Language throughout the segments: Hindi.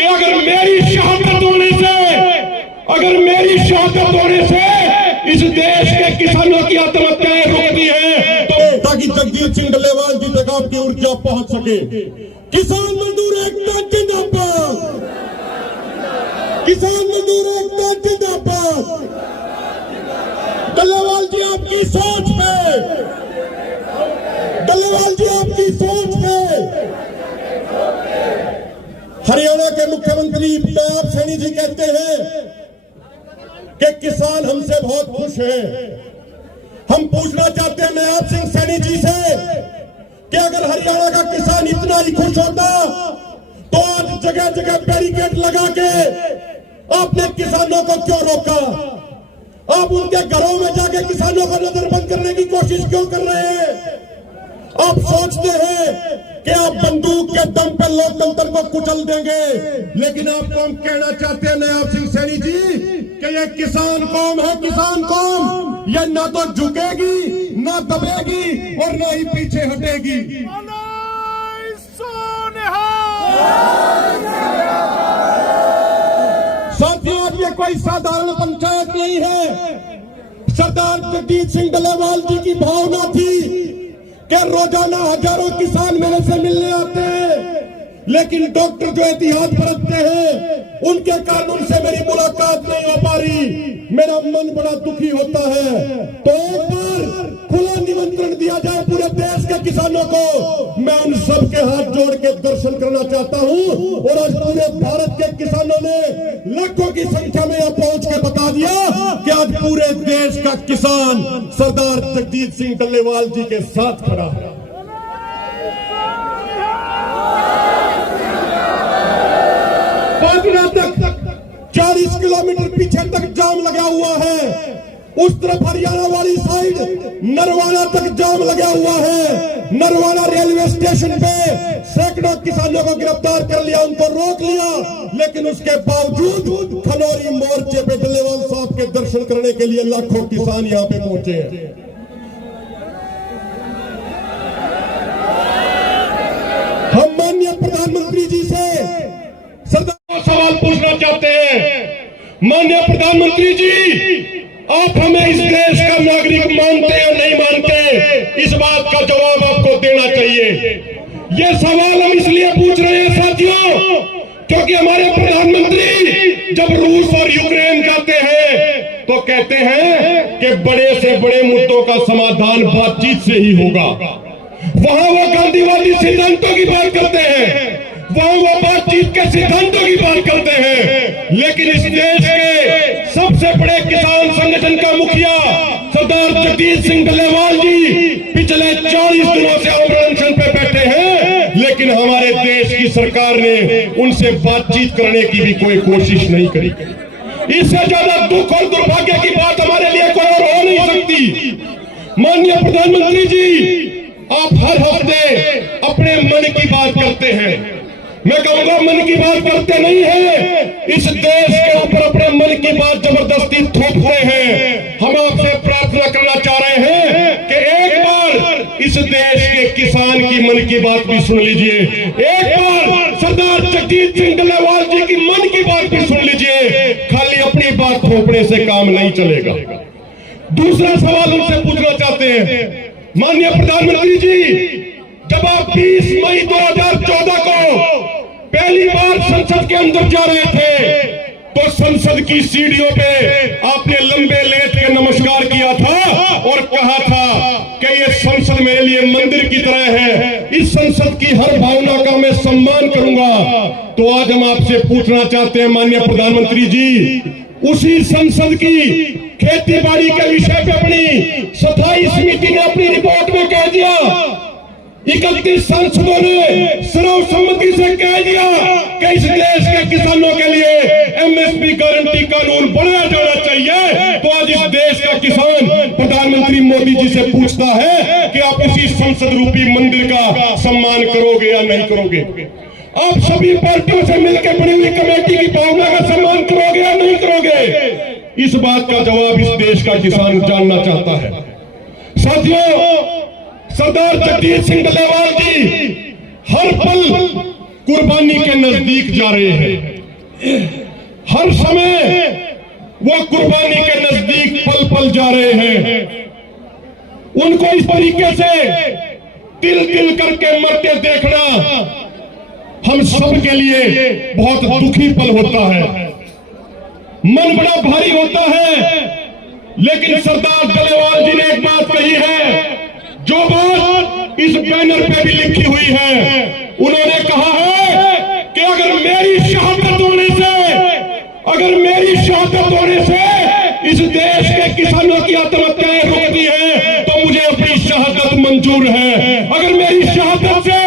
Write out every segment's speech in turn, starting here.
कि अगर मेरी शहादत होने से इस देश के किसानों की आत्महत्याएं रुकती है तो ताकि जगजीत सिंह डल्लेवाल जी तक आपकी ऊर्जा पहुंच सके। किसान मजदूर एकता जिंदाबाद, किसान मजदूर एकता जिंदाबाद। डल्लेवाल जी आपकी सोच पे, डल्लेवाल जी आपकी सोच पे। हरियाणा के मुख्यमंत्री नायब सैनी जी कहते हैं कि किसान हमसे बहुत खुश हैं। हम पूछना चाहते हैं नायब सिंह सैनी जी से कि अगर हरियाणा का किसान इतना ही खुश होता तो आज जगह जगह बैरिकेड लगा के आपने किसानों को क्यों रोका? आप उनके घरों में जाके किसानों को नजरबंद करने की कोशिश क्यों कर रहे हैं? आप सोचते हैं कि आप बंदूक के दम पर लोकतंत्र को कुचल देंगे, लेकिन आपको हम कहना चाहते हैं नायब सिंह सैनी जी कि ये किसान कौम है, किसान कौम ये ना तो झुकेगी, ना दबेगी और ना ही पीछे हटेगी। साथियों, अब ये कोई साधारण पंचायत नहीं है। सरदार जगजीत सिंह डल्लेवाल जी की भावना थी कि रोजाना हजारों किसान मेरे से मिलने आते हैं, लेकिन डॉक्टर जो एहतियात बरतते हैं उनके कारण उनसे मेरी मुलाकात नहीं हो पा रही। मेरा मन बड़ा दुखी होता है। तो एक बार खुला निमंत्रण दिया जाए पूरे देश के किसानों को। मैं उन सब के हाथ जोड़ के दर्शन करना चाहता हूं और आज पूरे भारत के किसानों ने लाखों की संख्या में यहां पहुंच के बता दिया कि आज पूरे देश का किसान सरदार जगजीत सिंह डल्लेवाल जी के साथ खड़ा है। पाटना तक 40 किलोमीटर पीछे तक जाम लगा हुआ है। उस तरफ हरियाणा वाली साइड नरवाना तक जाम लगा हुआ है। नरवाना रेलवे स्टेशन पे सैकड़ों किसानों को गिरफ्तार कर लिया, उनको रोक लिया, लेकिन उसके बावजूद खनौरी मोर्चे पे डल्लेवाल साहब के दर्शन करने के लिए लाखों किसान यहाँ पे पहुंचे हैं। हम माननीय प्रधानमंत्री जी से सवाल पूछना चाहते हैं। माननीय प्रधानमंत्री जी, आप हमें इस देश का नागरिक मानते या नहीं मानते, इस बात का जवाब आपको देना चाहिए। ये सवाल हम इसलिए पूछ रहे हैं साथियों, क्योंकि हमारे प्रधानमंत्री जब रूस और यूक्रेन जाते हैं तो कहते हैं कि बड़े से बड़े मुद्दों का समाधान बातचीत से ही होगा। वहां वो गांधीवादी सिद्धांतों की बात करते हैं, वहां वो बातचीत के सिद्धांतों की बात करते हैं, लेकिन इस देश के सबसे बड़े किसान संगठन का मुखिया सरदार जगजीत सिंह डल्लेवाल जी पिछले 40 दिनों से अनशन पे बैठे हैं, लेकिन हमारे देश की सरकार ने उनसे बातचीत करने की भी कोई कोशिश नहीं करी। इससे ज्यादा दुख और दुर्भाग्य की बात हमारे लिए कोई और हो नहीं सकती। माननीय प्रधानमंत्री जी, आप हर हफ्ते अपने मन की बात करते हैं। मैं कहूंगा मन की बात करते नहीं है, इस देश के ऊपर अपने मन की बात जबरदस्ती थोपते हैं। हम आपसे प्रार्थना करना चाह रहे हैं कि एक बार इस देश के किसान की मन की बात भी सुन लीजिए, एक बार सरदार जगजीत सिंह डल्लेवाल जी की मन की बात भी सुन लीजिए। खाली अपनी बात थोपने से काम नहीं चलेगा। दूसरा सवाल उनसे पूछना चाहते हैं। माननीय प्रधानमंत्री जी, जब आप 20 मई 2014 को पहली बार संसद के अंदर जा रहे थे तो संसद की सीढ़ियों पे आपने लंबे लेट के नमस्कार किया था और कहा था कि ये संसद मेरे लिए मंदिर की तरह है, इस संसद की हर भावना का मैं सम्मान करूंगा। तो आज हम आपसे पूछना चाहते हैं माननीय प्रधानमंत्री जी, उसी संसद की खेती बाड़ी के विषय पे अपनी स्थायी समिति ने अपनी रिपोर्ट में कह दिया, 31 सांसदों ने सर्वसम्मति से कह दिया कि इस देश के किसानों के लिए एमएसपी गारंटी कानून बनाया जाना चाहिए। तो आज इस देश का किसान प्रधानमंत्री मोदी जी से पूछता है कि आप उसी संसद रूपी मंदिर का सम्मान करोगे या नहीं करोगे? आप सभी पार्टियों से मिलकर बनी हुई कमेटी की भावना का सम्मान करोगे या नहीं करोगे? इस बात का जवाब इस देश का किसान जानना चाहता है। साथियों, सरदार जगजीत सिंह डल्लेवाल जी हर पल कुर्बानी के नजदीक जा रहे हैं। हर समय वो कुर्बानी के नजदीक पल पल जा रहे हैं। उनको इस तरीके से तिल तिल करके मरते देखना हम सब के लिए बहुत दुखी पल होता है, मन बड़ा भारी होता है। लेकिन सरदार डल्लेवाल जी ने एक बात कही है, जो बात इस बैनर पे भी लिखी हुई है। उन्होंने कहा है कि अगर मेरी शहादत होने से इस देश के किसानों की आत्महत्याएं रुकती है तो मुझे अपनी शहादत मंजूर है। अगर मेरी शहादत से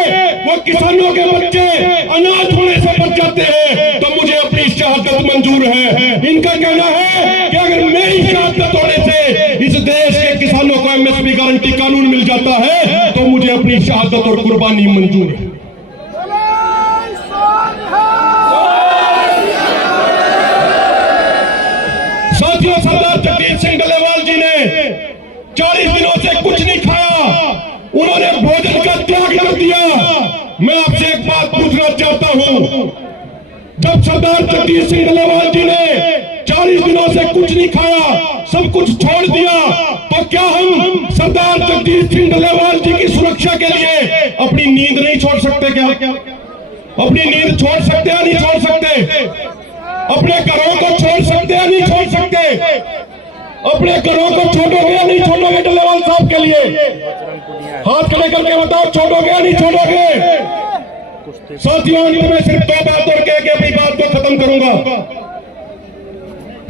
वो किसानों के बच्चे अनाथ होने से बच जाते हैं तो मुझे अपनी शहादत मंजूर है। इनका कहना है कि अगर मेरी शहादत होने से इस देश के किसानों को एमएसपी गारंटी कानून मिल जाता है तो मुझे अपनी शहादत और कुर्बानी मंजूर है। साथियों, सरदार जगजीत सिंह डल्लेवाल जी ने 40 दिनों से कुछ नहीं खाया, उन्होंने भोजन का त्याग कर दिया। मैं आपसे एक बात पूछना चाहता हूं, जब सरदार जगजीत सिंह डल्लेवाल जी ने 40 दिनों से कुछ नहीं खाया, सब कुछ छोड़ दिया, तो क्या हम सरदार जगजीत सिंह डल्लेवाल जी की सुरक्षा के लिए अपनी नींद नहीं छोड़ सकते? क्या अपनी नींद छोड़ सकते या नहीं छोड़ सकते? अपने घरों को छोड़ सकते या नहीं छोड़ सकते? अपने घरों को छोड़ोगे या नहीं छोड़ोगे? डल्लेवाल साहब के लिए हाथ खड़े करके बताओ, छोड़ोगे या नहीं छोड़ोगे? साथियों, अंत में सिर्फ 2 बात और कह के अपनी बात को खत्म करूंगा।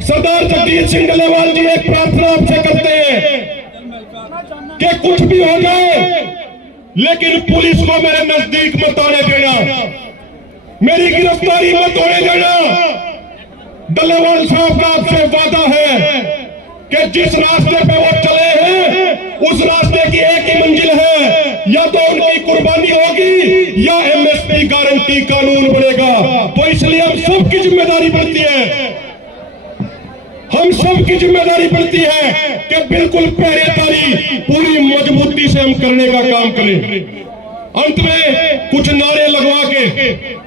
सरदार जगजीत सिंह डल्लेवाल जी एक प्रार्थना आपसे करते हैं कि कुछ भी हो जाए लेकिन पुलिस को मेरे नजदीक मत आने देना, मेरी गिरफ्तारी मत होने देना। डल्लेवाल साहब का आपसे वादा है कि जिस रास्ते पे वो चले हैं उस रास्ते की एक ही मंजिल है, या तो उनकी कुर्बानी होगी या एमएसपी गारंटी कानून बनेगा। तो इसलिए हम सबकी जिम्मेदारी बनती है, हम सबकी जिम्मेदारी बनती है कि बिल्कुल पहरेदारी पूरी मजबूती से हम करने का काम करें। अंत में कुछ नारे लगवा के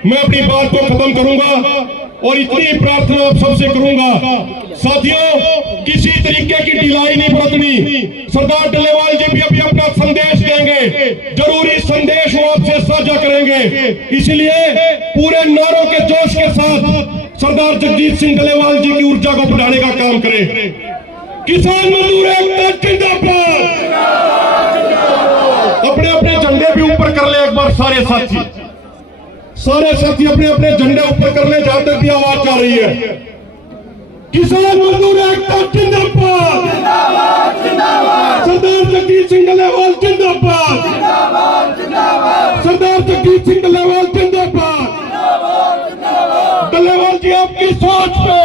मैं अपनी बात को खत्म करूंगा और इतनी प्रार्थना आप सबसे करूंगा। साथियों, किसी तरीके की ढिलाई नहीं बरतनी। सरदार डल्लेवाल जी भी अभी अपना संदेश देंगे, जरूरी संदेश वो आपसे साझा करेंगे। इसलिए पूरे नारों के जोश के साथ सरदार जगजीत सिंह डल्लेवाल जी की ऊर्जा को बढ़ाने का काम करें। किसान मजदूर एकता जिंदाबाद। अपने अपने झंडे भी ऊपर कर ले एक बार सारे साथी अपने अपने झंडे ऊपर कर ले, जहां तक भी आवाज जा रही है। किसान मजदूर एकता जिंदाबाद, सरदार जगजीत सिंह डल्लेवाल जिंदाबाद, सरदार जगजीत सिंह डल्लेवाल जिंदाबाद। डल्लेवाल जी आपकी सोच पे